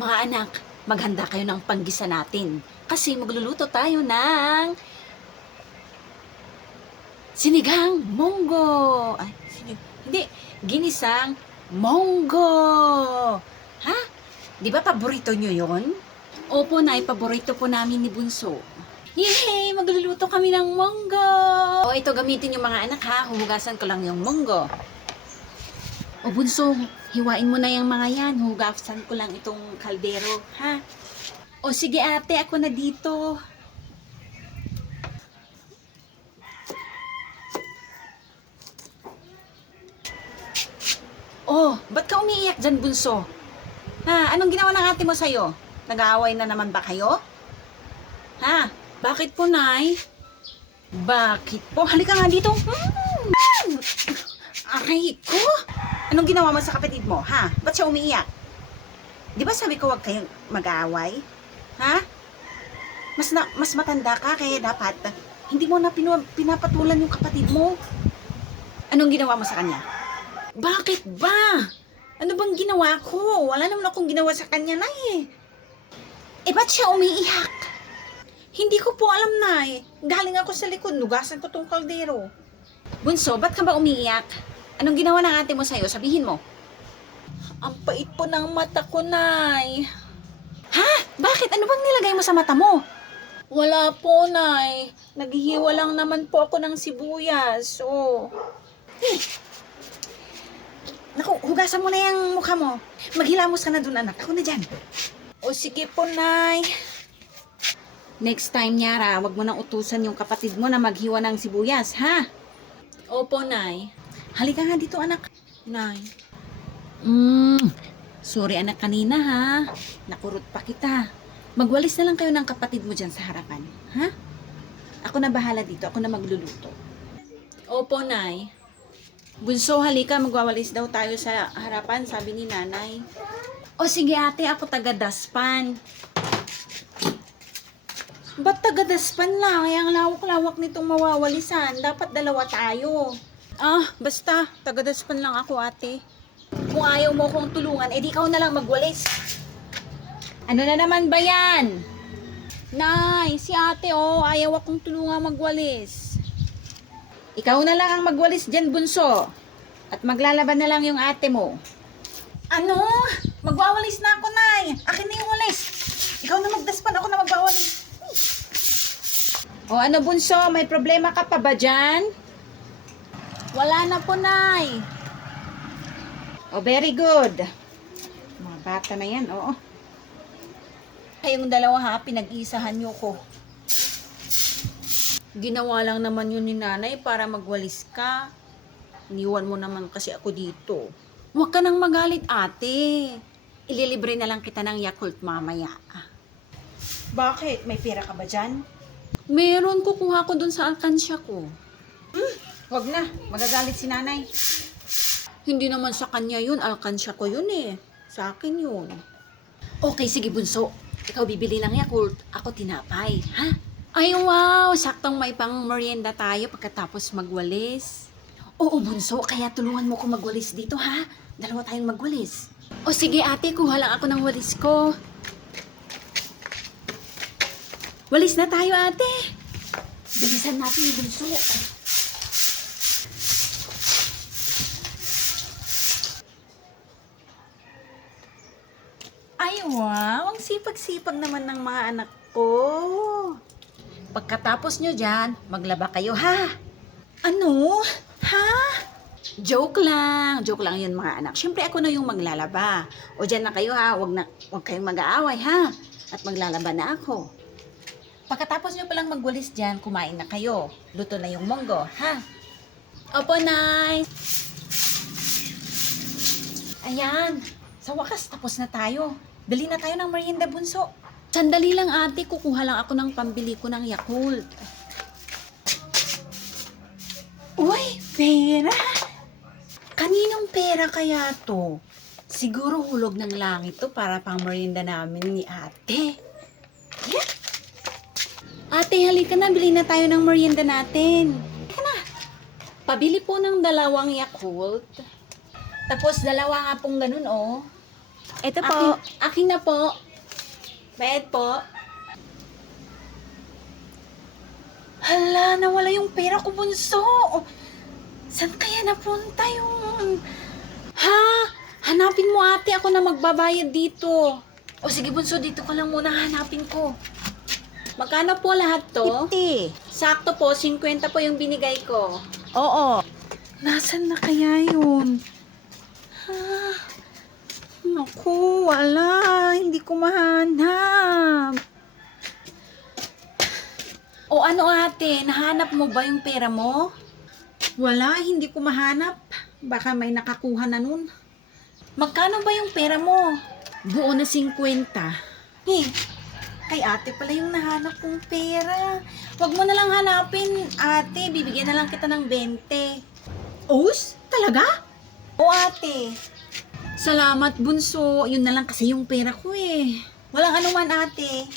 Mga anak, maghanda kayo ng panggisa natin. Kasi magluluto tayo ng sinigang monggo. Ay, hindi, ginisang monggo. Ha? Di ba paborito nyo yon? Opo, Nay, paborito po namin ni Bunso. Yay! Magluluto kami ng monggo! O, ito gamitin yung mga anak ha. Humugasan ko lang yung monggo. O Bunso, hiwain mo na yung mga yan. Hugasan ko lang itong kaldero, ha? O sige ate, ako na dito. Oh, ba't ka umiiyak dyan, Bunso? Ha, anong ginawa ng ate mo sa'yo? Nag-aaway na naman ba kayo? Ha? Bakit po, Nay? Bakit po? Halika nga dito. Aray ko? Anong ginawa mo sa kapatid mo, ha? Ba't siya umiiyak? Di ba sabi ko huwag kayong mag-aaway? Ha? Mas matanda ka, kaya dapat hindi mo na pinapatulan yung kapatid mo. Anong ginawa mo sa kanya? Bakit ba? Ano bang ginawa ko? Wala naman akong ginawa sa kanya, Nay. Eh, ba't siya umiiyak? Hindi ko po alam, Nay. Galing ako sa likod, nugasan ko tong kaldero. Bunso, ba't ka ba umiiyak? Anong ginawa ng ate mo sa'yo? Sabihin mo. Ang pait po ng mata ko, Nay. Ha? Bakit? Ano bang nilagay mo sa mata mo? Wala po, Nay. Naghihiwa lang naman po ako ng sibuyas. Oh. Naku, hugasan mo na yung mukha mo. Maghilamos ka na dun, anak. Ako na dyan. O sige po, Nay. Next time, Nyara, wag mo nang utusan yung kapatid mo na maghiwa ng sibuyas, ha? Opo, Nay. Halika nga dito, anak. Nay. Sorry, anak, kanina, ha? Nakurot pa kita. Magwalis na lang kayo ng kapatid mo dyan sa harapan, ha? Ako na bahala dito. Ako na magluluto. Opo, Nay. Bunso, halika, magwawalis daw tayo sa harapan, sabi ni Nanay. O sige ate, ako taga-daspan. Ba't taga-daspan lang? Ay, ang lawak-lawak nitong mawawalisan. Dapat dalawa tayo. Ah, basta, taga-daspan lang ako ate. Kung ayaw mo kong tulungan, edi ikaw na lang magwalis. Ano na naman ba yan? Nay, si ate ayaw akong tulungan magwalis. Ikaw na lang ang magwalis dyan, Bunso. At maglalaban na lang yung ate mo. Ano? Magwawalis na ako, Nay. Akin na yung walis. Ikaw na magdaspan, ako na magwawalis. O ano, Bunso? May problema ka pa ba dyan? Wala na po, Nay. O, very good. Mga bata na yan, oo. Kayong dalawa ha, pinag-isahan nyo ko. Ginawa lang naman yun ni Nanay para magwalis ka. Iniwan mo naman kasi ako dito. Huwag ka nang magalit, ate. Ililibre na lang kita ng Yakult mamaya. Bakit? May pera ka ba dyan? Meron, kukuha ko dun sa alkansya ko. Wag na, magagalit si Nanay. Hindi naman sa kanya yun, alkansya ko yun eh. Sa akin yun. Okay, sige Bunso. Ikaw bibili ng Yakult, ako tinapay, ha? Ay wow, saktong may pang merienda tayo pagkatapos magwalis. Oo Bunso, kaya tulungan mo ko magwalis dito ha. Dalawa tayong magwalis. O sige ate, kuha lang ako ng walis ko. Walis na tayo ate. Bilisan natin Bunso. Ay wow, ang sipag-sipag naman ng mga anak ko. Pagkatapos nyo dyan, maglaba kayo, ha? Ano? Ha? Joke lang. Joke lang yun, mga anak. Siyempre, ako na yung maglalaba. O dyan na kayo, ha? Huwag kayong mag-aaway, ha? At maglalaba na ako. Pagkatapos nyo palang magwalis dyan, kumain na kayo. Luto na yung monggo, ha? Opo, Nay. Ayan. Sa wakas, tapos na tayo. Dali na tayo ng merienda, Bunso. Sandali lang ate, kukuha lang ako ng pambili ko ng Yakult. Uy, pera! Kaninong pera kaya to? Siguro hulog ng langit to para pang merienda namin ni ate. Yeah. Ate, halika na, bili na tayo ng merienda natin. Halika na. Pabili po ng 2 Yakult. Tapos 2 nga pong ganun, oh. Ito po. Akin na po. Bayad po. Hala, nawala yung pera ko, bunso. Saan kaya napunta yun? Ha? Hanapin mo, ate. Ako na magbabayad dito. O sige, bunso, dito ka lang muna hanapin ko. Magkano po lahat to? 50. Sakto po, 50 po yung binigay ko. Oo. Nasaan na kaya yun? Ha? Naku, wala. Hindi ko mahanap. O ano ate, nahanap mo ba yung pera mo? Wala, hindi ko mahanap. Baka may nakakuha na nun. Magkano ba yung pera mo? Buo na 50. Eh, kay ate pala yung nahanap kong pera. Huwag mo na lang hanapin, ate. Bibigyan na lang kita ng 20. Os? Talaga? O ate. Salamat, bunso. Yun na lang kasi yung pera ko eh. Walang anuman, ate.